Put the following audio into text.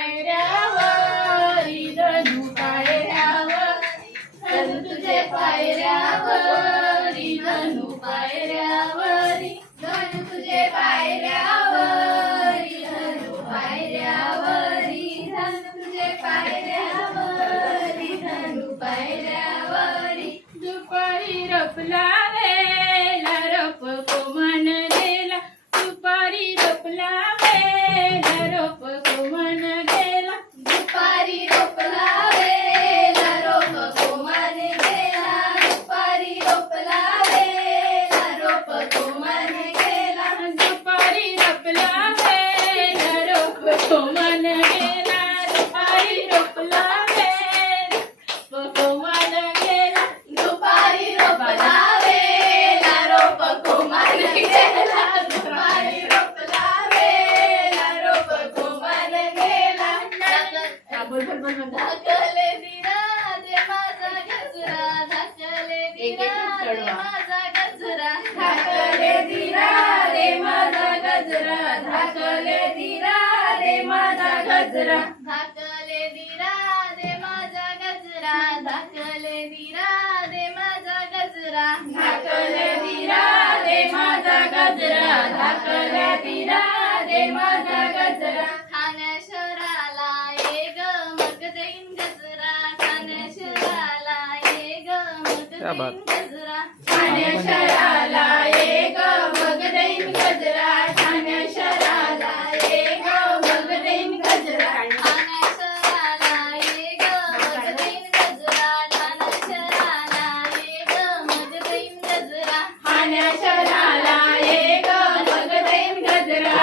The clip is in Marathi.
पायऱ्यावरी धनु पायऱ्यावरी धनु तुझे पायऱ्यावरी धनु पायऱ्यावरी धनु तुझे पायऱ्यावरी धनु पायऱ्यावरी धनु तुझे पायऱ्यावरी धनु पायऱ्यावरी दुपारी रपला वेला रप कोमन गेला दुपारी रपला वेला रप कोमन गेला दुपारी रपला वेला रप कोमन गेला दुपारी रपला वेला रप कोमन गेला दुपारी रपला वेला रप कोमन गेला दुपारी रपला वेला कोमन गेला दुपारी रपला वेला रप कोमन गेला दुपारी रपला वेला रप कोमन गेला ढाकले दिरा दे माझा गजरा ढाकले दिरा दे माझा गजरा ढाकले दिरा दे माझा गजरा ढाकले दिरा दे माझा गजरा ढाकले दिरा दे माझा गजरा ढाकले दिरा दे माझा गजरा ढाकले दिरा दे माझा गजरा ढाकले दिरा दे माझा गजरा ठाण्याशहराला ये ग मग देईन गजरा ठाण्याशहराला ये ग मग देईन गजरा ठाण्याशहराला ये ग मग देईन गजरा ठाण्याशहराला ये ग मग देईन गजरा ठाण्याशहराला ये ग मग देईन गजरा ठाण्याशहराला ये ग मग देईन गजरा ठाण्याशहराला ये ग मग देईन गजरा